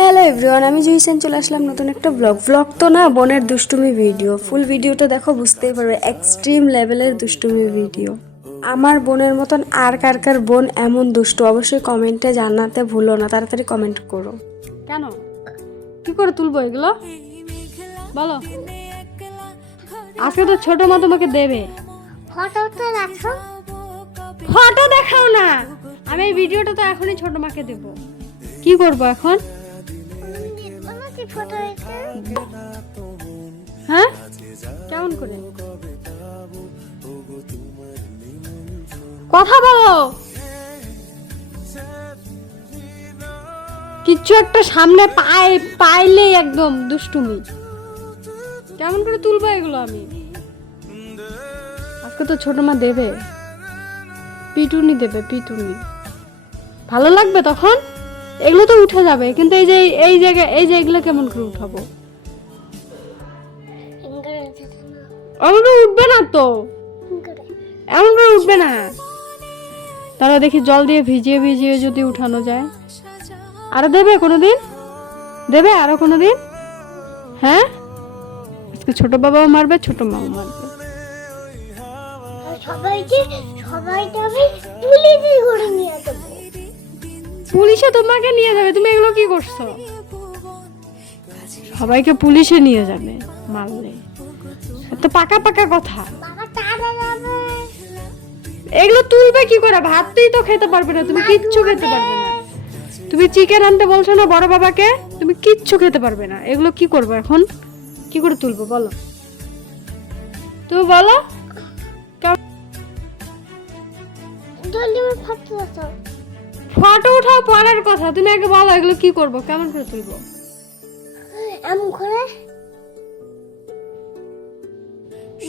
Hello everyone, আমি জুইসেন চলে আসলাম নতুন একটা ব্লগ তো না বোনের দুষ্টুমি ভিডিও। ফুল ভিডিওটা দেখো, বুঝতেই পারবে এক্সট্রিম লেভেলের দুষ্টুমি ভিডিও। আমার বোনের মতন আর কার কার বোন এমন দুষ্টু অবশ্যই কমেন্টে জানাতে ভুলো না, তাড়াতাড়ি কমেন্ট করো। কেন কি করে তুলবো এগুলো বলো? আজকে তো ছোট মা তোমাকে দেবে। ফটো দেখাও না, আমি এই ভিডিওটা তো এখনই ছোট মাকে দেব। কি করব এখন? হ্যাঁ কেমন করে কথা বলো? কিচ্ছু একটা সামনে পাইলেই একদম দুষ্টুমি। কেমন করে তুলবো এগুলো আমি? আজকে তো ছোট মা দেবে, পিটুনি দেবে, পিটুনি। ভালো লাগবে তখন? এগুলো তো উঠে যাবে, কিন্তু এই জায়গায় এগুলো কেমন করে উঠাবো? এমন করে উঠবে না তো, এমন করে উঠবে না। তারা দেখি জল দিয়ে ভিজিয়ে ভিজিয়ে যদি উঠানো যায়। আরো দেবে কোনোদিন? দেবে আরো কোনোদিন? হ্যাঁ, আজকে ছোট বাবাও মারবে, ছোট মাও মারবে। পুলিশে তোমাকে নিয়ে যাবে। তুমি এগুলো কি করছো? সবাইকে পুলিশে নিয়ে যাবে মারলে। তো পাকা পাকা কথা। এগুলো তুলবে কি করে? ভাতই তো খেতে পারবে না তুমি, কিচ্ছু খেতে পারবে না। তুমি চিকেন আনতে বলছো না বড় বাবাকে, তুমি কিচ্ছু খেতে পারবে না। এগুলো কি করবো এখন? কি করে তুলবো বলো? তুমি বলো। ফটো উঠাও পরের কথা, তুমি আগে বলো এগুলো কি করবো, কেমন করে তুলবো? এমন করে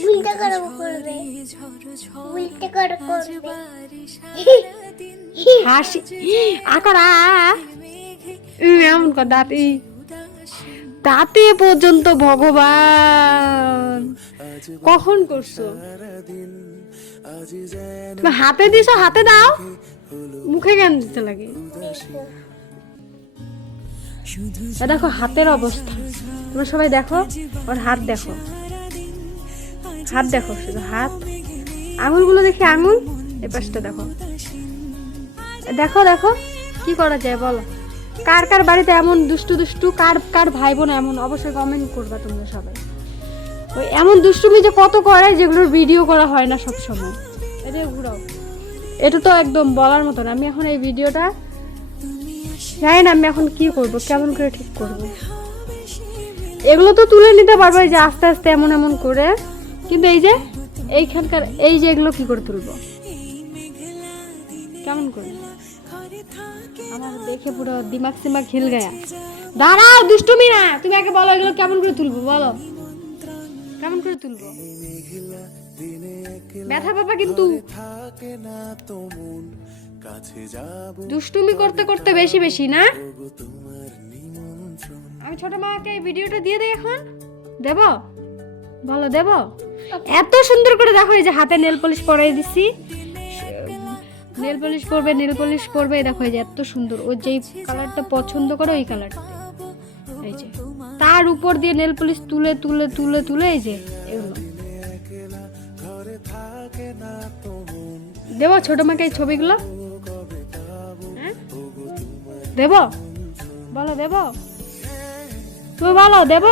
উল্টা করে করবে, উল্টা করে করবে। হাসি আকরা এমন কর, দাঁতি দাঁতে পর্যন্ত। ভগবান কখন করছো? তুমি হাতে দিছো, হাতে দাও, মুখে কেন দিতে লাগে? দেখো হাতের অবস্থা, তোমরা সবাই দেখো ওর হাত, দেখো হাত, দেখো শুধু হাত। আঙুলগুলো দেখি, আঙুল এ পাশটা দেখো, দেখো দেখো কি করা যায় বলো? কার কার বাড়িতে এমন দুষ্টু দুষ্টু, কার কার ভাই বোন এমন, অবশ্যই কমেন্ট করবা তোমরা সবাই। ওই এমন দুষ্টুমি যে কত করে, যেগুলোর ভিডিও করা হয় না সব সময়। এটা ঘুরাও, এটা তো একদম বলার মতন। আমি এখন এই ভিডিওটা জানি না আমি এখন কি করব, কেমন করে ঠিক করব। এগুলো তো তুলে নিতে পারবো এই যে আস্তে আস্তে এমন এমন করে, কিন্তু এই যে এইখানকার এই যে এগুলো কি করে তুলবো, কেমন করে? আমার দেখে পুরো দিমাগ সিমাগ হিল গায়া। দাঁড়াও, দুষ্টুমি না, তুমি আগে বলো এগুলো কেমন করে তুলবো বলো, কেমন করে তুলবো? ব্যথা পাবা কিন্তু। দুষ্টুমি করতে করতে বেশি বেশি না। আমি ছোট মাকে এই ভিডিওটা দিয়ে দেই এখন। দেব বলো, দেব? এত সুন্দর করে দেখো, এই যে হাতে নেল পলিশ পরাই দিছি। নেল পলিশ করবে, নেল পলিশ করবে, দেখো এই যে এত সুন্দর। ও যেই কালারটা পছন্দ করে ওই কালারটা, এই যে তার উপর দিয়ে নেল পলিশ তুলে তুলে তুলে তুলে, এই যে এগুলো দেব ছোট মাকে এই ছবিগুলো। হ্যাঁ দেব, বলো দেব? তুমি বলো দেব,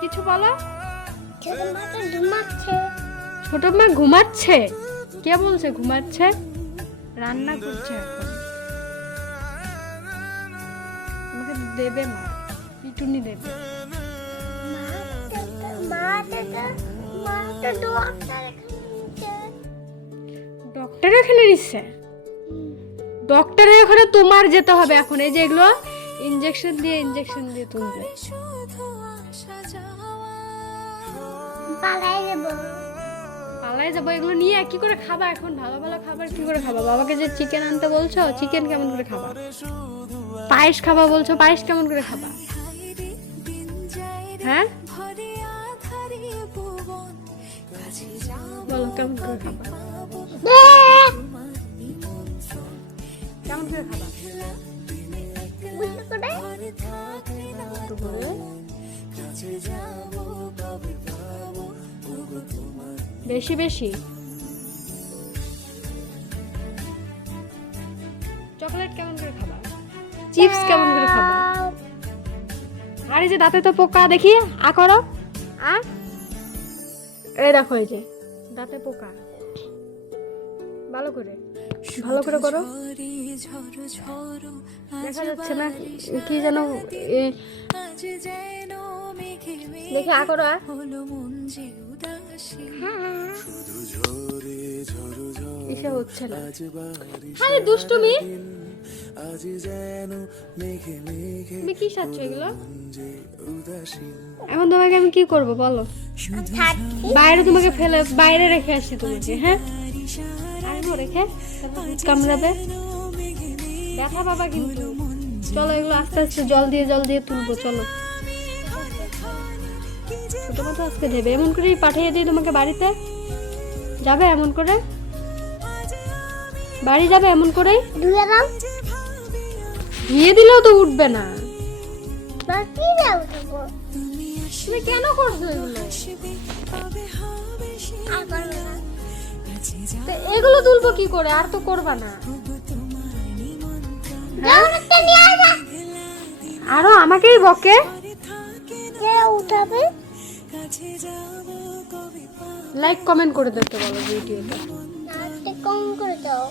কিছু বলো। ছোট মা ঘুমাচ্ছে। কে বলছে ঘুমাচ্ছে? রান্না করছে এখন। আমাকে দেবে মা, পিটুনি দেবে। ডক্টর এখানে নিচ্ছে? ডক্টরের ওখানে তোমার যেতে হবে এখন। এই যে এগুলো ইনজেকশন দিয়ে তুলবে। পালাই যাবো। এগুলো নিয়ে কি করে খাবা এখন? ভালো ভালো খাবার কি করে খাবা? বাবাকে যে চিকেন আনতে বলছো, চিকেন কেমন করে খাবা? পায়েস খাবা বলছো, পায়েস কেমন করে খাবা? হ্যাঁ বলো কেমন করে খাবা? কেমন করে খাবা? বেশি বেশি চকলেট কেমন করে খাবা, চিপস কেমন করে খাবা? আর এই যে দাঁতে তো পোকা, দেখি আ করো আ, এই দেখো এই যে দাঁতে পোকা, ভালো করে ভালো করে করো, দেখা যাচ্ছে না কি যেন দেখি আ করো আ। এসে হচ্ছে না, আরে দুষ্টুমি, তুমি কি সাচ্ছ এগুলো? এখন তোমাকে আমি কি করব বলো? বাইরে তোমাকে ফেলে বাইরে রেখে আসছি তোমাকে, হ্যাঁ আনবো রেখে, তারপর কামড়াবে, ব্যথা পাবা কিন্তু। চলো এগুলো আস্তে আস্তে জল দিয়ে তুলবো, চলো। তোমার তো আজকে দেবে, এমন করেই পাঠিয়ে দিই তোমাকে বাড়িতে, যাবে এমন করে? বাড়ি যাবে এমন করেই? ধুয়ে দাও। ধুয়ে দিলেও তো উঠবে না। বাকি দাও তো। তুমি কেন করছো এগুলো? আর করবে না। তো এগুলো তুলবো কি করে? আর তো করবা না। দৌড়তে নিয়ে আসা। আরো আমাকেই বকে। কে উঠাবে? লাইক কমেন্ট করে দিতে বলো ভিডিওটা। নাচতে কম করে দাও।